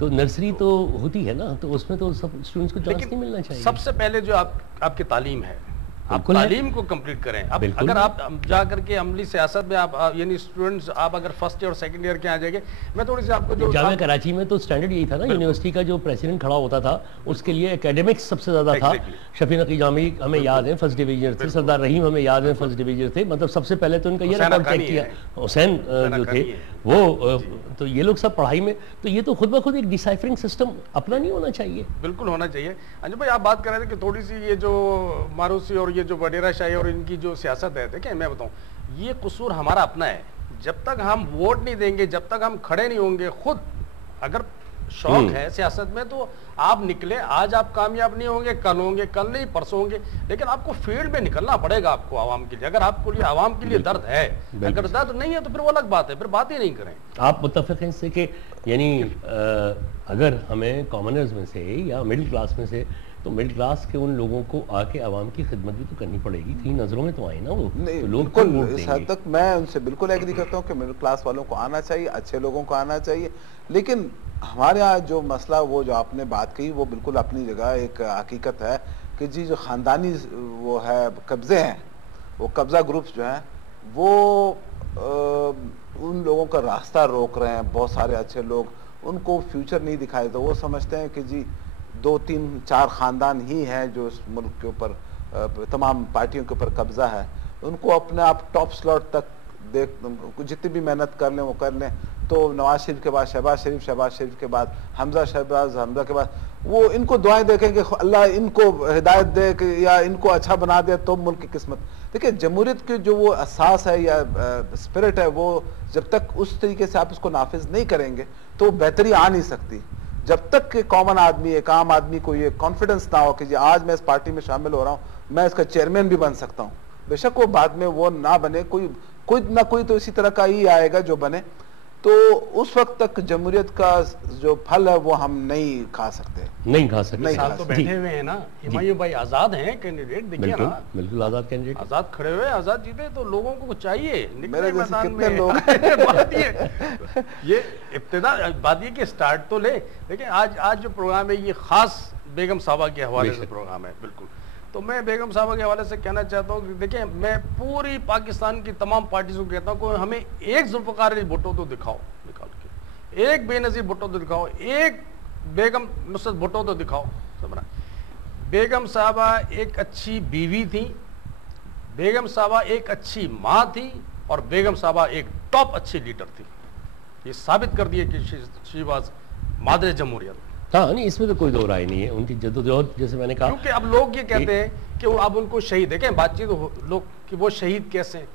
تو نرسری تو ہوتی ہے نا، تو اس میں تو سب اسٹوڈنٹس کو چانس نہیں ملنا چاہیے. سب سے پہلے جو آپ کی تعلیم ہے، آپ تعلیم کو کمپلیٹ کریں. اب اگر آپ جا کر کے عملی سیاست میں آپ یعنی اسٹوڈنٹس آپ اگر فرسٹ ایئر اور سیکنڈ ایئر کے آ جائیں گے، میں تھوڑی سی آپ کو جو جامعہ کراچی میں تو اسٹینڈرڈ یہی تھا نا، یونیورسٹی کا جو پریزیڈنٹ کھڑا ہوتا تھا اس کے لیے اکیڈمکس سب سے زیادہ تھا. شفیع نقی جامی ہمیں یاد ہے فرسٹ ڈویژن تھے، سردار رحیم ہمیں یاد ہے فرسٹ ڈویژن تھے. مطلب سب سے پہلے تو ان کا یہ ریکارڈ چیک کیا حسین جو تھے وہ، تو یہ لوگ سب پڑھائی میں، تو یہ تو خود بخود ایک ڈیسائفرنگ سسٹم اپنا نہیں ہونا چاہیے. بالکل ہونا چاہیے. انجم بھائی آپ بات کر رہے تھے کہ تھوڑی سی یہ جو ماروسی اور یہ جو وڈیرا شاہی اور ان کی جو سیاست ہے، دیکھیں میں بتاؤں یہ قصور ہمارا اپنا ہے. جب تک ہم ووٹ نہیں دیں گے، جب تک ہم کھڑے نہیں ہوں گے، خود اگر شوق ہے سیاست میں تو آپ نکلے. آج آپ کامیاب نہیں ہوں گے، کل ہوں گے، کل نہیں پرسوں ہوں گے، لیکن آپ کو فیلڈ میں نکلنا پڑے گا آپ کو عوام کے لیے. اگر آپ کو عوام کے لیے درد ہے، اگر درد نہیں ہے تو پھر وہ الگ بات ہے، پھر بات ہی نہیں کریں. آپ متفق ہیں اس سے کہ یعنی اگر ہمیں کامنرز میں سے یا مڈل کلاس میں سے، تو مڈل کلاس کے ان لوگوں کو آ کے عوام کی خدمت بھی تو کرنی پڑے گی، کہیں نظروں میں تو آئے نا وہ لوگ. بالکل اس حد تک میں ان سے بالکل ایگری کرتا ہوں کہ مڈل کلاس والوں کو آنا چاہیے، اچھے لوگوں کو آنا چاہیے. لیکن ہمارے ہاں جو مسئلہ وہ جو آپ نے بات کہی وہ بالکل اپنی جگہ ایک حقیقت ہے کہ جی جو خاندانی وہ ہے قبضے ہیں، وہ قبضہ گروپس جو ہیں وہ ان لوگوں کا راستہ روک رہے ہیں. بہت سارے اچھے لوگ ان کو فیوچر نہیں دکھائے، تو وہ سمجھتے ہیں کہ جی 2 3 4 خاندان ہی ہیں جو اس ملک کے اوپر تمام پارٹیوں کے اوپر قبضہ ہے. ان کو اپنے آپ ٹاپ سلاٹ تک جتنی بھی محنت کر لیں وہ کر لیں. تو نواز شریف کے بعد شہباز شریف، شہباز شریف کے بعد حمزہ شہباز، حمزہ کے بعد وہ ان کو دعائیں دیکھیں کہ اللہ ان کو ہدایت دے کہ یا ان کو اچھا بنا دے تو ملک کی قسمت. دیکھیں جمہوریت کی جو وہ اساس ہے یا اسپرٹ ہے، وہ جب تک اس طریقے سے آپ اس کو نافذ نہیں کریں گے تو بہتری آ نہیں سکتی. جب تک کہ کامن آدمی، ایک عام آدمی کو یہ کانفیڈنس نہ ہو کہ جی آج میں اس پارٹی میں شامل ہو رہا ہوں، میں اس کا چیئرمین بھی بن سکتا ہوں. بے شک وہ بعد میں وہ نہ بنے، کوئی نہ کوئی تو اسی طرح کا ہی آئے گا جو بنے، تو اس وقت تک جمہوریت کا جو پھل ہے وہ ہم نہیں کھا سکتے. سال تو بیٹھے ہوئے ہیں نا ہمایوں بھائی، آزاد ہیں کینڈیڈیٹ، دیکھیے نا بالکل آزاد کینڈیڈیٹ، آزاد کھڑے ہوئے، آزاد جیتے. تو لوگوں کو چاہیے میرے جیسے کتنے لوگ یہ ابتدا بات یہ کہ سٹارٹ تو لے. دیکھیں آج جو پروگرام ہے یہ خاص بیگم صاحبہ کے حوالے سے پروگرام ہے. بالکل. تو میں بیگم صاحبہ کے حوالے سے کہنا چاہتا ہوں کہ دیکھیں میں پوری پاکستان کی تمام پارٹیوں کو کہتا ہوں کہ ہمیں ایک ذوالفقار علی بھٹو تو دکھاؤ نکال کے، ایک بے نظیر بھٹو تو دکھاؤ، ایک بیگم نصرت بھٹو تو دکھاؤ. بیگم صاحبہ ایک اچھی بیوی تھی، بیگم صاحبہ ایک اچھی ماں تھی، اور بیگم صاحبہ ایک ٹاپ اچھی لیڈر تھی. یہ ثابت کر دیے کہ شی واز مادر جمہوریت. ہاں نہیں، اس میں تو کوئی دو رائے نہیں ہے. ان کی جدوجہد جیسے میں نے کہا، کیونکہ اب لوگ یہ کہتے ہیں کہ اب ان کو شہید، دیکھیں بات چیت لوگ کہ وہ شہید کیسے ہیں؟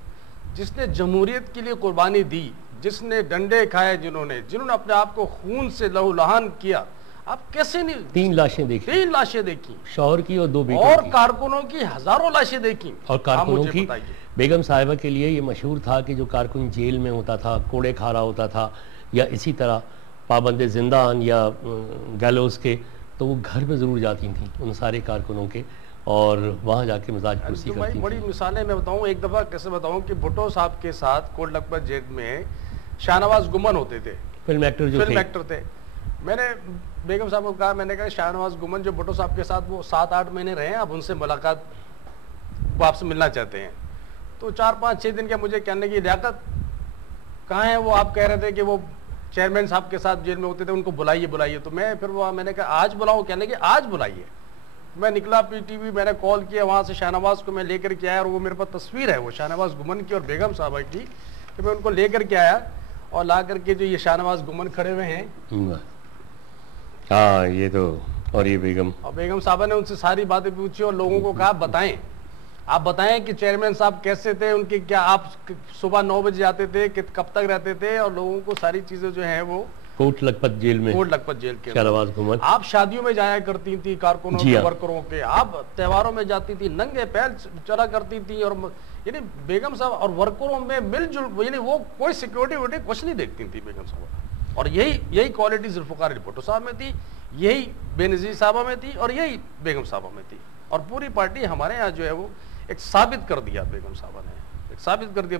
جس نے جمہوریت کے لیے قربانی دی، جس نے ڈنڈے کھائے، جنہوں نے اپنے آپ کو خون سے لہو لہان کیا. آپ کیسے نہیں 3 لاشیں دیکھی، 3 لاشیں دیکھی، شوہر کی اور 2 بیٹوں اور کی، کارکنوں کی ہزاروں لاشیں دیکھی. اور کارکنوں کی. بیگم صاحبہ کے لیے یہ مشہور تھا کہ جو کارکن جیل میں ہوتا تھا، کوڑے کھا رہا ہوتا تھا، یا اسی طرح پابند زندان یا گیلوز کے، تو وہ گھر پہ ضرور جاتی تھیں ان سارے کارکنوں کے، اور وہاں جا کے مزاج پرسی کرتی تھیں. بڑی مثالیں میں بتاؤں. ایک دفعہ کیسے بتاؤں کہ بھٹو صاحب کے ساتھ کوٹ لکھپت جیل میں شاہ نواز گمن ہوتے تھے، فلم ایکٹر تھے. میں نے بیگم صاحب کو کہا، میں نے کہا شاہ نواز گمن جو بھٹو صاحب کے ساتھ وہ 7-8 مہینے رہے ہیں، اب ان سے ملاقات وہ آپ سے ملنا چاہتے ہیں. تو 4-5-6 دن کے مجھے کہنے کی لیاقت کہاں ہے؟ وہ آپ کہہ رہے تھے کہ وہ چیئرمین صاحب کے ساتھ جیل میں ہوتے تھے، ان کو بلائیے. تو میں نے کہا آج بلاؤں؟ کہنے کہ آج بلائیے. میں نکلا پی ٹی وی، میں نے کال کیا وہاں سے، شاہ نواز کو میں لے کر کے آیا، اور وہ میرے پاس تصویر ہے وہ شاہ نواز گمن کی اور بیگم صاحبہ کی، کہ میں ان کو لے کر کے آیا، اور لا کر کے جو یہ شاہ نواز گمن کھڑے ہوئے ہیں، ہاں یہ تو، اور یہ بیگم صاحبہ نے ان سے ساری باتیں پوچھی اور لوگوں کو کہا آپ بتائیں کہ چیئرمین صاحب کیسے تھے، ان کی کیا، آپ صبح 9 بجے آتے تھے، کب تک رہتے تھے، اور لوگوں کو ساری چیزیں جو ہیں وہ کوٹ لکھپت جیل میں، شاہ نواز گمن. آپ شادیوں میں جایا کرتی تھی کارکنوں کے، ورکروں کے، آپ تہواروں میں جاتی تھی، ننگے پیر چلا کرتی تھی، اور یعنی بیگم صاحب اور ورکروں میں مل جل، یعنی وہ کوئی سیکورٹی ویکورٹی کچھ نہیں دیکھتی تھی بیگم صاحب. اور یہی کوالٹی ذوالفقار علی بھٹو صاحب میں تھی، یہی بے نظیر صاحبہ میں تھی، اور یہی بیگم صاحبہ میں تھی. اور پوری پارٹی ہمارے ہاں جو ہے وہ ایک ثابت کر دیا، بیگم صاحبہ نے ایک ثابت کر دیا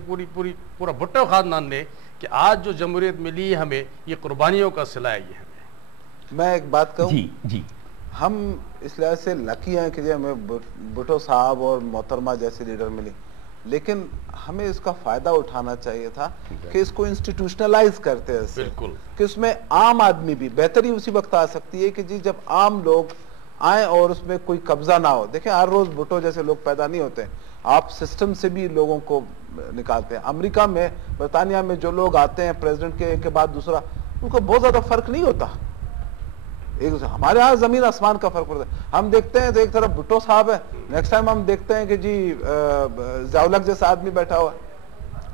پورا بھٹو خاندان نے، کہ آج جو جمہوریت ملی ہمیں، یہ قربانیوں کا صلہ ہے. یہ ہمیں میں ایک بات کہوں, جی جی, ہم اس لحاظ سے لکی ہیں کہ جی ہمیں بھٹو صاحب اور محترمہ جیسے لیڈر ملے, لیکن ہمیں اس کا فائدہ اٹھانا چاہیے تھا کہ اس کو انسٹیٹیوشنلائز کرتے ہیں, بالکل, کہ اس میں عام آدمی بھی, بہتری اسی وقت آ سکتی ہے کہ جی جب عام لوگ آئیں اور اس میں کوئی قبضہ نہ ہو. دیکھیں ہر روز بھٹو جیسے لوگ پیدا نہیں ہوتے, آپ سسٹم سے بھی لوگوں کو نکالتے ہیں. امریکہ میں, برطانیہ میں جو لوگ آتے ہیں پریزیڈنٹ کے بعد دوسرا, ان کو بہت زیادہ فرق نہیں ہوتا. ہمارے ہاں زمین آسمان کا فرق پڑتا ہے. ہم دیکھتے ہیں تو ایک طرف بھٹو صاحب ہے, نیکسٹ ٹائم ہم دیکھتے ہیں کہ جی ضیاء-ال-حق جیسا آدمی بیٹھا ہوا ہے.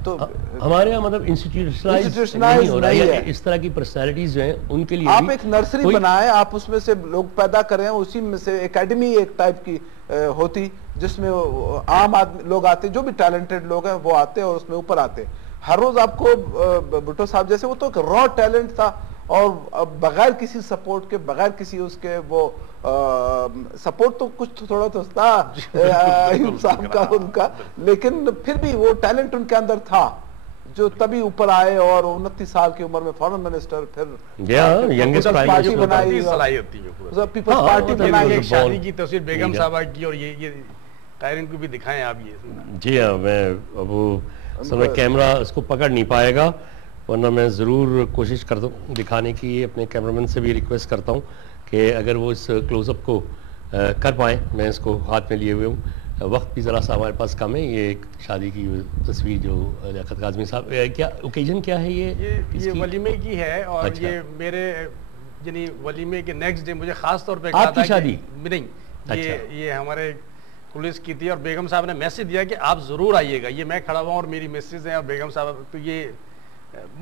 تو ہمارے یہاں مطلب انسٹیٹیوشنلائز نہیں ہو رہا ہے, اس طرح کی پرسنالٹیز جو ہیں ان کے لیے آپ ایک نرسری بنائیں, آپ اس میں سے لوگ پیدا کریں, اسی میں سے اکیڈمی ایک ٹائپ کی ہوتی جس میں عام آدمی لوگ آتے, جو بھی ٹیلنٹڈ لوگ ہیں وہ آتے اور اس میں اوپر آتے. ہر روز آپ کو بھٹو صاحب جیسے, وہ تو ایک را ٹیلنٹ تھا, اور بغیر کسی سپورٹ کے, بغیر کسی اس کے, وہ سپورٹ تو کچھ تھوڑا تو تھا ایوب صاحب کا ان کا, لیکن پھر بھی وہ ٹیلنٹ ان کے اندر تھا جو تبھی اوپر آئے, اور 29 سال کی عمر میں فارن منسٹر, پھر پیپلز پارٹی بنائی. شادی کی تصویر بیگم صاحبہ کی, اور یہ قائرین کو بھی دکھائیں آپ یہ. جی ہاں, میں ابو کیمرہ اس کو پکڑ نہیں پائے گا, ورنہ میں ضرور کوشش کرتا ہوں دکھانے کی. اپنے کیمرامین سے بھی ریکویسٹ کرتا ہوں کہ اگر وہ اس کلوز اپ کو کر پائیں. میں اس کو ہاتھ میں لیے ہوئے ہوں, وقت بھی ذرا سا ہمارے پاس کم ہے. یہ ایک شادی کی تصویر جو لیاقت کاظمی صاحب, کیا اوکیزن کیا ہے یہ ولیمے کی ہے, اور یہ میرے یعنی ولیمے کے نیکسٹ ڈے مجھے خاص طور پہ کہا تھا شادی نہیں, یہ ہمارے پولیس کی تھی, اور بیگم صاحب نے میسج دیا کہ آپ ضرور آئیے گا. یہ میں کھڑا ہوا اور میری میسج ہیں, اور بیگم صاحب, تو یہ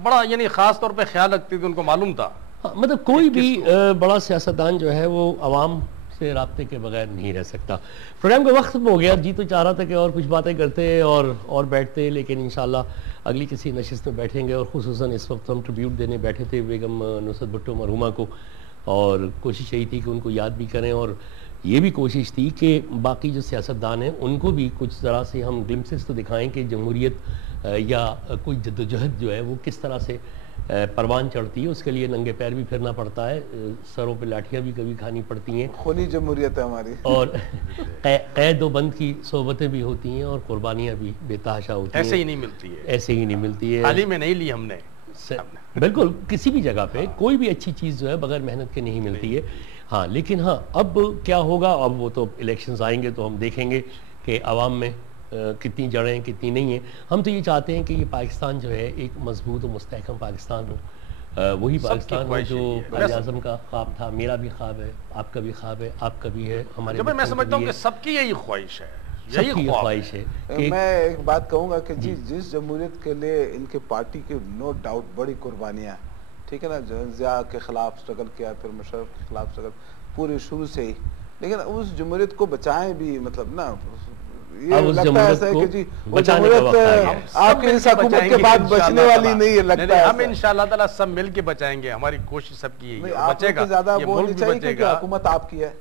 بڑا یعنی خاص طور پہ خیال رکھتی تھی, ان کو معلوم تھا. مطلب کوئی بھی بڑا سیاستدان جو ہے وہ عوام سے رابطے کے بغیر نہیں رہ سکتا. پروگرام کا وقت ہو گیا, جی تو چاہ رہا تھا کہ اور کچھ باتیں کرتے اور بیٹھتے, لیکن انشاءاللہ اگلی کسی نشست میں بیٹھیں گے. اور خصوصاً اس وقت ہم ٹریبیوٹ دینے بیٹھے تھے بیگم نصرت بھٹو مرحومہ کو, اور کوشش یہی تھی کہ ان کو یاد بھی کریں, اور یہ بھی کوشش تھی کہ باقی جو سیاستدان ہیں ان کو بھی کچھ ذرا سے ہم گلمسز تو دکھائیں کہ جمہوریت یا کوئی جدوجہد جو ہے وہ کس طرح سے پروان چڑھتی ہے. اس کے لیے ننگے پیر بھی پھرنا پڑتا ہے, سروں پہ لاٹھیاں بھی کبھی کھانی پڑتی ہیں, خونی جمہوریت ہے ہماری, اور قید و بند کی صحبتیں بھی ہوتی ہیں, اور قربانیاں بھی بے تحاشا ہوتی ہیں. ایسے ہی نہیں ملتی ہے, ایسے ہی نہیں ملتی ہے. حال ہی میں نہیں لی ہم نے, بالکل کسی بھی جگہ پہ کوئی بھی اچھی چیز جو ہے بغیر محنت کے نہیں ملتی ہے. ہاں لیکن ہاں اب کیا ہوگا, اب وہ تو الیکشنز آئیں گے تو ہم دیکھیں گے کہ عوام میں کتنی جڑیں ہیں کتنی نہیں ہیں. ہم تو یہ چاہتے ہیں کہ یہ پاکستان جو ہے ایک مضبوط و مستحکم پاکستان ہو, وہی پاکستان ہو جو قائد اعظم کا خواب تھا. میرا بھی خواب ہے, آپ کا بھی خواب ہے, آپ کا بھی ہے, ہمارے میں سمجھتا ہوں کہ سب کی یہی خواہش ہے, یہی خواہش ہے. میں ایک بات کہوں گا کہ جس جمہوریت کے لیے ان کے پارٹی کے نو ڈاؤٹ بڑی قربانیاں, ٹھیک ہے نا, ضیاء کے خلاف سٹرگل کیا, پھر مشرف کے خلاف سٹرگل پورے شروع سے ہی, لیکن اس جمہوریت کو بچائیں بھی, مطلب نا یہ لگتا ہے ایسا ہے کہ جی وہ جمہوریت آپ کی اس حکومت کے بعد بچنے والی نہیں ہے, لگتا ہے ہم انشاءاللہ تعالیٰ سب مل کے بچائیں گے. ہماری کوشش سب کی ہے, بچے گا, زیادہ وہ نہیں چاہیے کیونکہ حکومت آپ کی ہے.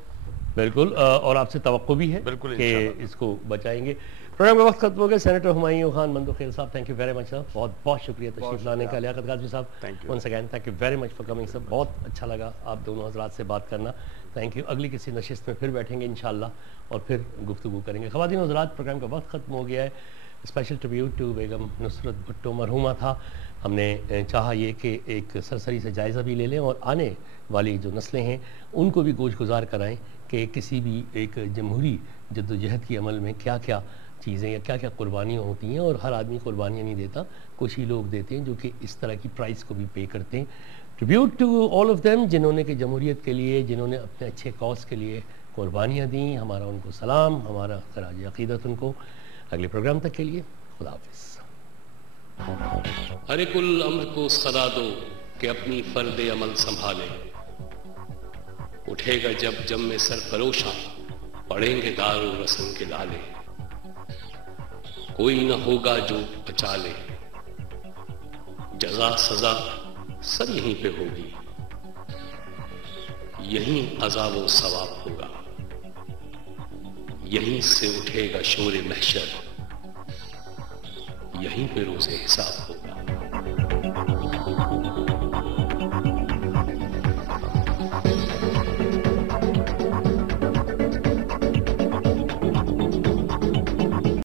بالکل, اور آپ سے توقع بھی ہے کہ اس کو بچائیں گے. پروگرام کا وقت ختم ہو گیا. سینیٹر ہمایوں خان مندوخیل صاحب, thank you very much sir, بہت بہت شکریہ تشریف لانے کا. لیاقت کاظمی صاحب once again thank you very much for coming sir, بہت اچھا لگا آپ دونوں حضرات سے بات کرنا. Thank you. اگلی کسی نشست میں پھر بیٹھیں گے انشاءاللہ اور پھر گفتگو کریں گے. خواتین حضرات, پروگرام کا وقت ختم ہو گیا ہے. اسپیشل ٹریبیوٹ ٹو بیگم نصرت بھٹو مرحومہ تھا. ہم نے چاہا یہ کہ ایک سرسری سے جائزہ بھی لے لیں اور آنے والی جو نسلیں ہیں ان کو بھی گوش گزار کرائیں کہ کسی بھی ایک جمہوری جدوجہد کی عمل میں کیا کیا چیزیں یا کیا کیا قربانیاں ہوتی ہیں. اور ہر آدمی قربانیاں نہیں دیتا, کچھ ہی لوگ دیتے ہیں جو کہ اس طرح کی پرائز کو بھی پے کرتے ہیں. Tribute to all of them, جنہوں نے کہ جمہوریت کے لیے, جنہوں نے اپنے اچھے کاز کے لیے قربانیاں دیں. ہمارا ان کو سلام, ہمارا خراج عقیدت ان کو. اگلے پروگرام تک کے لیے خدا حافظ. ہر ایک الامر کو صدا دو کہ اپنی فرد عمل سنبھالے. اٹھے گا جب جم میں سر فروشاں, پڑیں گے دار و رسم کے لالے. کوئی نہ ہوگا جو بچا لے, جزا سزا سب یہیں پہ ہوگی. یہیں عذاب و ثواب ہوگا, یہیں سے اٹھے گا شور محشر, یہیں پہ روز حساب ہوگا. ہے.